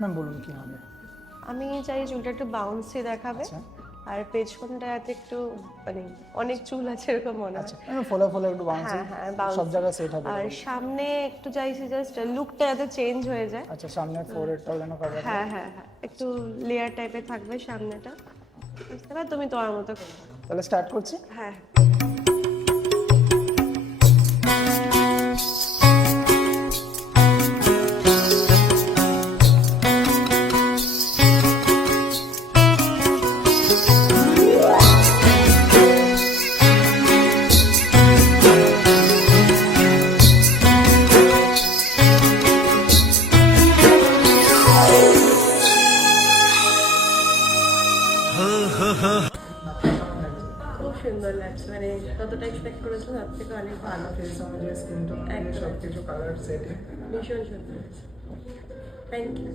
Ma'am বলুন কি হবে? আমি চাই চুলটা একটু বাউন্সি দেখাবে, আচ্ছা আর পেছনটাতে একটু মানে অনেক চুল আছে এরকম মনে হয়। আচ্ছা, ফোলা ফোলা একটু বাউন্সি, হ্যাঁ হ্যাঁ সব বাউন্সি। জায়গায় সেট হবে আর এরকম। সামনে একটু চাইছি জাস্ট লুকটা যাতে চেঞ্জ হয়ে যায়। আচ্ছা, সামনে ফোরহেডটাও যেন কভার হয়। হ্যাঁ হ্যাঁ হ্যাঁ, একটু লেয়ার টাইপের থাকবে সামনেটা। বুঝতে পার, তুমি তোমার মতো করবে। তাহলে স্টার্ট করছি। হ্যাঁ। খুব সুন্দর লাগছে, মানে ততটা এক্সপেক্ট করেছো তার থেকে অনেক ভালো। ফেস অনুযায়ী স্কিন টোন সব কিছু কালার সেটিং ভীষণ সুন্দর। Thank you.